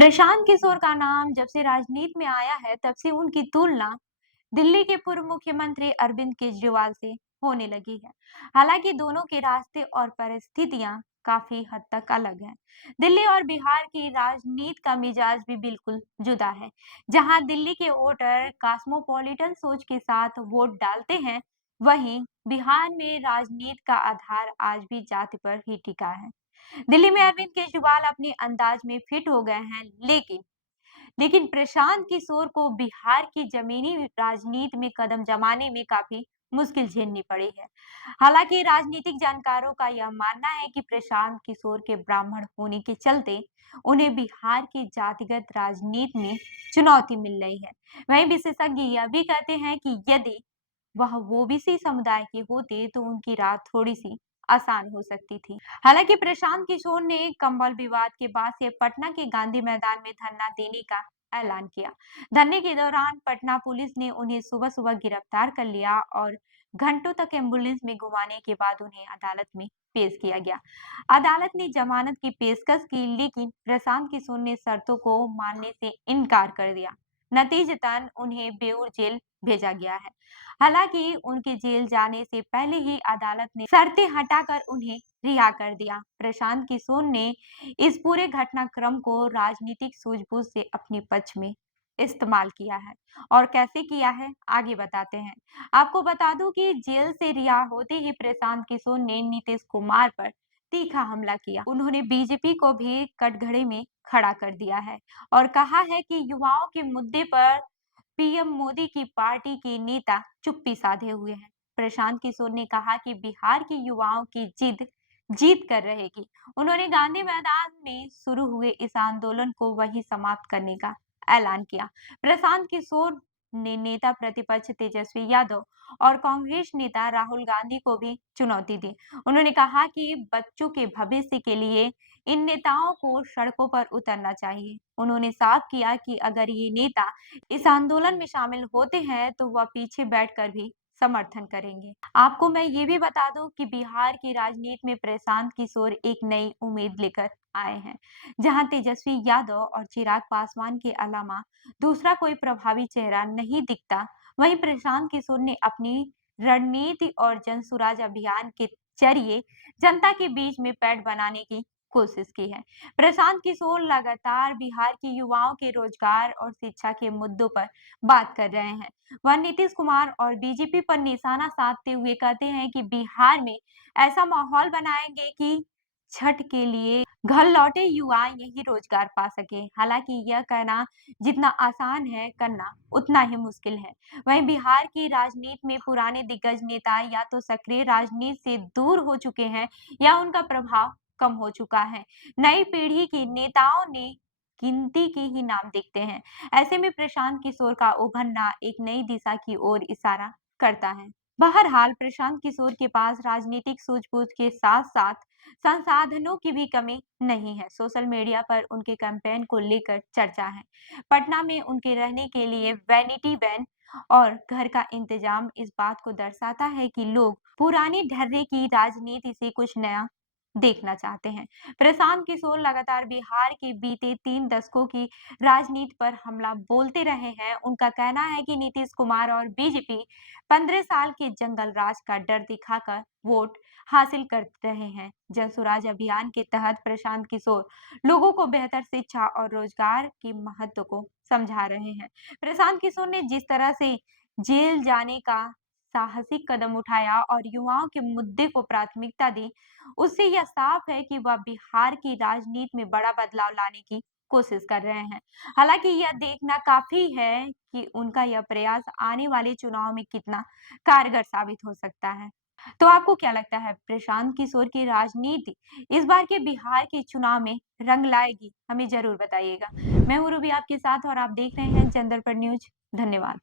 प्रशांत किशोर का नाम जब से राजनीति में आया है तब से उनकी तुलना दिल्ली के पूर्व मुख्यमंत्री अरविंद केजरीवाल से होने लगी है। हालांकि दोनों के रास्ते और परिस्थितियां काफी हद तक अलग हैं। दिल्ली और बिहार की राजनीति का मिजाज भी बिल्कुल जुदा है। जहां दिल्ली के वोटर कॉस्मोपॉलिटन सोच के साथ वोट डालते हैं, वहीं बिहार में राजनीति का आधार आज भी जाति पर ही टिका है। दिल्ली में अरविंद केजरीवाल अपने अंदाज में फिट हो गए हैं, लेकिन प्रशांत किशोर को बिहार की जमीनी राजनीति में कदम जमाने में काफी मुश्किल झेलनी पड़ी है। हालांकि राजनीतिक जानकारों का यह मानना है कि प्रशांत किशोर के ब्राह्मण होने के चलते उन्हें बिहार की जातिगत राजनीति में चुनौती मिल रही है। वहीं विशेषज्ञ यह भी कहते हैं कि यदि वह ओबीसी समुदाय के होते तो उनकी राह थोड़ी सी आसान हो सकती थी। हालांकि प्रशांत किशोर ने कंबल विवाद के बाद से पटना के गांधी मैदान में धरना देने का ऐलान किया। धरने के दौरान पटना पुलिस ने उन्हें सुबह सुबह गिरफ्तार कर लिया और घंटों तक एम्बुलेंस में घुमाने के बाद उन्हें अदालत में पेश किया गया। अदालत ने जमानत की पेशकश की, लेकिन प्रशांत किशोर ने शर्तों को मानने से इनकार कर दिया। नतीजतन उन्हें बेऊर जेल भेजा गया है। हालांकि उनके जेल जाने से पहले ही अदालत ने शर्तें हटाकर उन्हें रिहा कर दिया। प्रशांत किशोर ने इस पूरे घटनाक्रम को राजनीतिक सूझबूझ से अपने पक्ष में इस्तेमाल किया है। और कैसे किया है, आगे बताते हैं। आपको बता दूं कि जेल से रिहा होते ही प्रशांत किशोर ने नीतीश कुमार पर तीखा हमला किया। उन्होंने बीजेपी को भी कटघरे में खड़ा कर दिया है और कहा है कि युवाओं के मुद्दे पर पीएम मोदी की पार्टी के नेता चुप्पी साधे हुए हैं। प्रशांत किशोर ने कहा कि बिहार के युवाओं की जिद जीत कर रहेगी। उन्होंने गांधी मैदान में शुरू हुए इस आंदोलन को वहीं समाप्त करने का ऐलान किया। प्रशांत किशोर ने नेता प्रतिपक्ष तेजस्वी यादव और कांग्रेस नेता राहुल गांधी को भी चुनौती दी। उन्होंने कहा कि बच्चों के भविष्य के लिए इन नेताओं को सड़कों पर उतरना चाहिए। उन्होंने साफ किया कि अगर ये नेता इस आंदोलन में शामिल होते हैं तो वह पीछे बैठकर भी समर्थन करेंगे। आपको मैं ये भी बता दूं कि बिहार की राजनीति में प्रशांत किशोर एक नई उम्मीद लेकर आए हैं। जहां तेजस्वी यादव और चिराग पासवान के अलावा दूसरा कोई प्रभावी चेहरा नहीं दिखता, वहीं प्रशांत किशोर ने अपनी रणनीति और जनसुराज अभियान के जरिए जनता के बीच में पैठ बनाने की कोशिश की है। प्रशांत किशोर लगातार बिहार के युवाओं के रोजगार और शिक्षा के मुद्दों पर बात कर रहे हैं। वह नीतीश कुमार और बीजेपी पर निशाना साधते हुए कहते हैं कि बिहार में ऐसा माहौल बनाएंगे कि छठ के लिए घर लौटे युवा यही रोजगार पा सके। हालांकि यह कहना जितना आसान है, करना उतना ही मुश्किल है। वहीं बिहार की राजनीति में पुराने दिग्गज नेता या तो सक्रिय राजनीति से दूर हो चुके हैं या उनका प्रभाव कम हो चुका है। नई पीढ़ी के नेताओं ने गिनती के ही नाम दिखते हैं। ऐसे में प्रशांत किशोर का उभरना एक नई दिशा की ओर इशारा करता है। बहरहाल प्रशांत किशोर के पास राजनीतिक सूझबूझ के साथ साथ संसाधनों की भी कमी नहीं है। सोशल मीडिया पर उनके कैंपेन को लेकर चर्चा है। पटना में उनके रहने के लिए वैनिटी वैन और घर का इंतजाम इस बात को दर्शाता है कि लोग पुरानी ढर्रे की राजनीति से कुछ नया देखना चाहते हैं। प्रशांत किशोर लगातार बिहार के बीते 3 दशकों की राजनीति पर हमला बोलते रहे हैं। उनका कहना है कि नीतीश कुमार और बीजेपी 15 साल के जंगल राज का डर दिखाकर वोट हासिल कर रहे हैं। जनसुराज अभियान के तहत प्रशांत किशोर लोगों को बेहतर शिक्षा और रोजगार के महत्व को समझा रहे हैं। प्रशांत किशोर ने जिस तरह से जेल जाने का साहसिक कदम उठाया और युवाओं के मुद्दे को प्राथमिकता दी, उससे यह साफ है कि वह बिहार की राजनीति में बड़ा बदलाव लाने की कोशिश कर रहे हैं। हालांकि यह देखना काफी है कि उनका यह प्रयास आने वाले चुनाव में कितना कारगर साबित हो सकता है। तो आपको क्या लगता है, प्रशांत किशोर की राजनीति इस बार के बिहार के चुनाव में रंग लाएगी? हमें जरूर बताइएगा। मैं हूँ रूबी आपके साथ और आप देख रहे हैं जनदर्पण न्यूज। धन्यवाद।